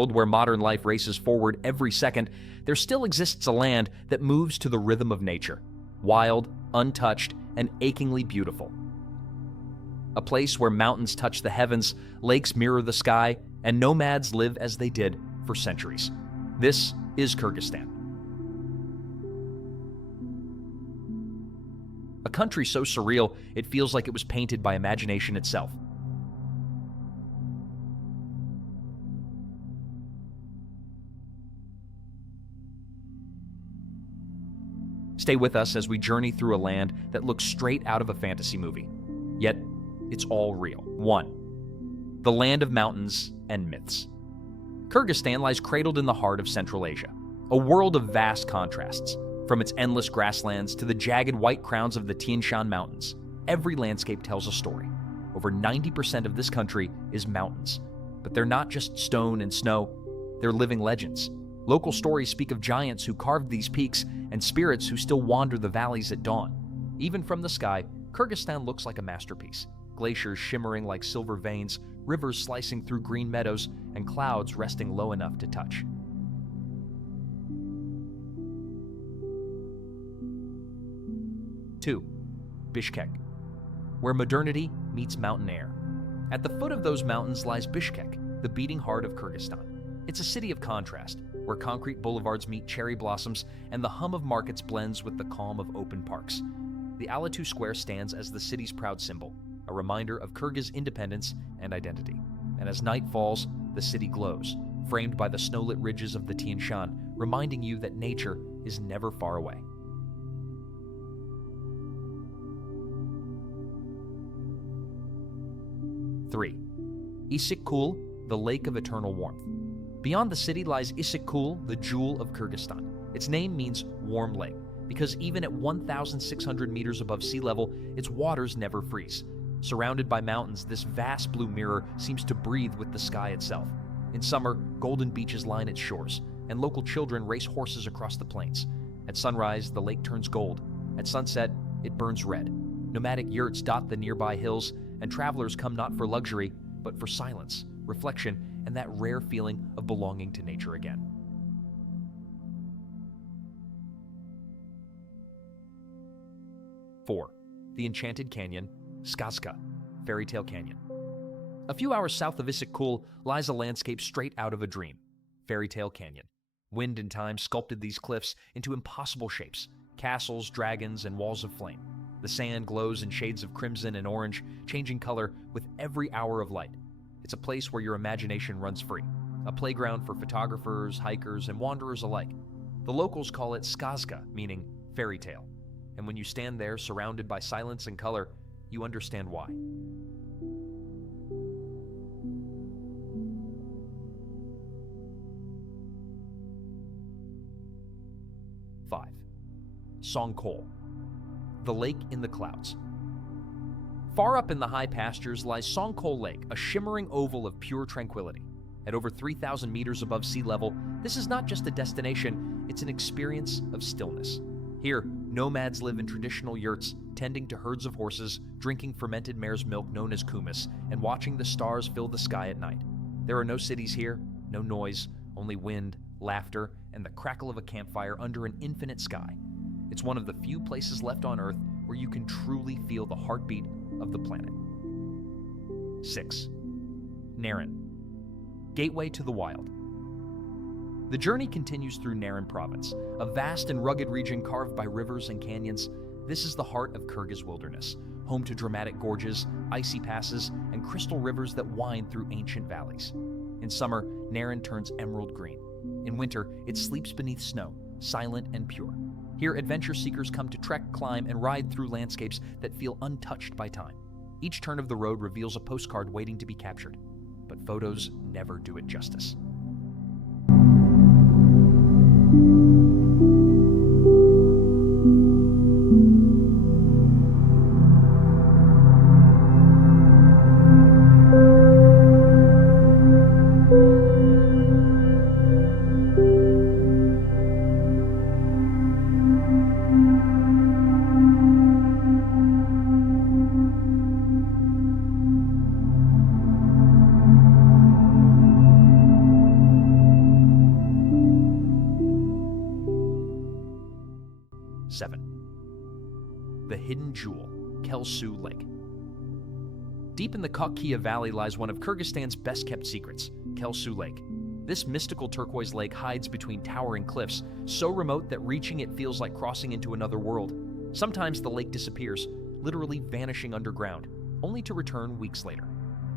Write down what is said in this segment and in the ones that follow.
world where modern life races forward every second, there still exists a land that moves to the rhythm of nature. Wild, untouched, and achingly beautiful. A place where mountains touch the heavens, lakes mirror the sky, and nomads live as they did for centuries. This is Kyrgyzstan. A country so surreal, it feels like it was painted by imagination itself. Stay with us as we journey through a land that looks straight out of a fantasy movie. Yet, it's all real. 1. The land of mountains and myths. Kyrgyzstan lies cradled in the heart of Central Asia, a world of vast contrasts. From its endless grasslands to the jagged white crowns of the Tian Shan Mountains, every landscape tells a story. Over 90% of this country is mountains. But they're not just stone and snow, they're living legends. Local stories speak of giants who carved these peaks and spirits who still wander the valleys at dawn. Even from the sky, Kyrgyzstan looks like a masterpiece. Glaciers shimmering like silver veins, rivers slicing through green meadows, and clouds resting low enough to touch. Two, Bishkek, where modernity meets mountain air. At the foot of those mountains lies Bishkek, the beating heart of Kyrgyzstan. It's a city of contrast, where concrete boulevards meet cherry blossoms and the hum of markets blends with the calm of open parks. The Alatu Square stands as the city's proud symbol, a reminder of Kyrgyz independence and identity. And as night falls, the city glows, framed by the snow-lit ridges of the Tian Shan, reminding you that nature is never far away. 3. Issyk-Kul, the Lake of Eternal Warmth. Beyond the city lies Issyk-Kul, the jewel of Kyrgyzstan. Its name means warm lake, because even at 1,600 meters above sea level, its waters never freeze. Surrounded by mountains, this vast blue mirror seems to breathe with the sky itself. In summer, golden beaches line its shores, and local children race horses across the plains. At sunrise, the lake turns gold. At sunset, it burns red. Nomadic yurts dot the nearby hills, and travelers come not for luxury, but for silence, reflection, and that rare feeling of belonging to nature again. 4. The Enchanted Canyon, Skazka, Fairy Tale Canyon. A few hours south of Issyk-Kul lies a landscape straight out of a dream, Fairy Tale Canyon. Wind and time sculpted these cliffs into impossible shapes, castles, dragons, and walls of flame. The sand glows in shades of crimson and orange, changing color with every hour of light. It's a place where your imagination runs free, a playground for photographers, hikers, and wanderers alike. The locals call it Skazka, meaning fairy tale. And when you stand there surrounded by silence and color, you understand why. 5. Songkhol, the lake in the clouds. Far up in the high pastures lies Songkhol Lake, a shimmering oval of pure tranquility. At over 3,000 meters above sea level, this is not just a destination, it's an experience of stillness. Here, nomads live in traditional yurts, tending to herds of horses, drinking fermented mare's milk known as kumis, and watching the stars fill the sky at night. There are no cities here, no noise, only wind, laughter, and the crackle of a campfire under an infinite sky. It's one of the few places left on Earth where you can truly feel the heartbeat of the planet. 6. Naran, gateway to the wild. The journey continues through Naran province, a vast and rugged region carved by rivers and canyons. This is the heart of Kyrgyz wilderness, home to dramatic gorges, icy passes, and crystal rivers that wind through ancient valleys. In summer, Naran turns emerald green. In winter, it sleeps beneath snow, silent and pure. Here, adventure seekers come to trek, climb, and ride through landscapes that feel untouched by time. Each turn of the road reveals a postcard waiting to be captured, but photos never do it justice. 7. The hidden jewel, Kelsu Lake. Deep in the Kakkia Valley lies one of Kyrgyzstan's best-kept secrets, Kelsu Lake. This mystical turquoise lake hides between towering cliffs, so remote that reaching it feels like crossing into another world. Sometimes the lake disappears, literally vanishing underground, only to return weeks later.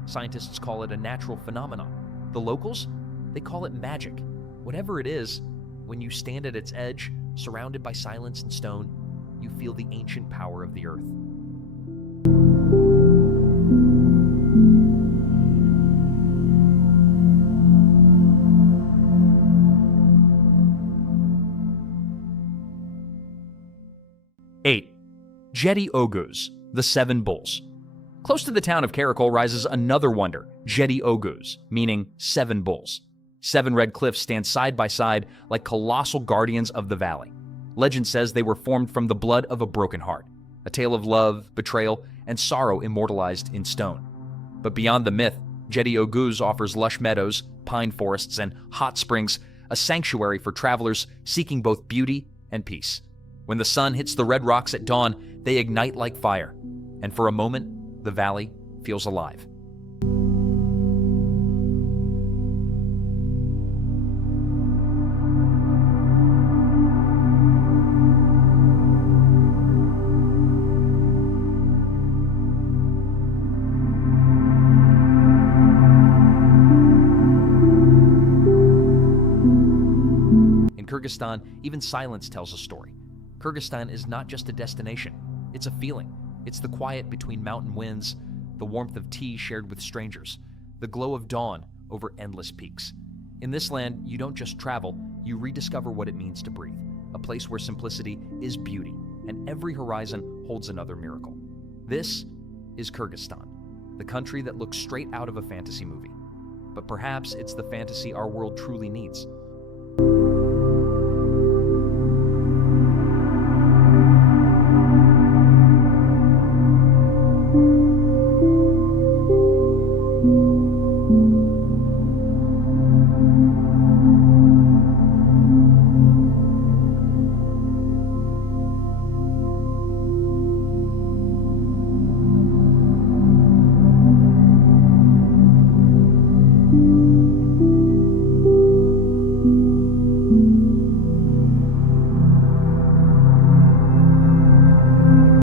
Scientists call it a natural phenomenon. The locals? They call it magic. Whatever it is, when you stand at its edge, surrounded by silence and stone, you feel the ancient power of the earth. Eight. Jedi Oguz, the Seven Bulls. Close to the town of Karakol rises another wonder, Jedi Oguz, meaning seven bulls. 7 red cliffs stand side by side like colossal guardians of the valley. Legend says they were formed from the blood of a broken heart, a tale of love, betrayal, and sorrow immortalized in stone. But beyond the myth, Jedi Oguz offers lush meadows, pine forests, and hot springs, a sanctuary for travelers seeking both beauty and peace. When the sun hits the red rocks at dawn, they ignite like fire, and for a moment, the valley feels alive. In Kyrgyzstan, even silence tells a story. Kyrgyzstan is not just a destination, it's a feeling. It's the quiet between mountain winds, the warmth of tea shared with strangers, the glow of dawn over endless peaks. In this land, you don't just travel, you rediscover what it means to breathe, a place where simplicity is beauty, and every horizon holds another miracle. This is Kyrgyzstan, the country that looks straight out of a fantasy movie. But perhaps it's the fantasy our world truly needs.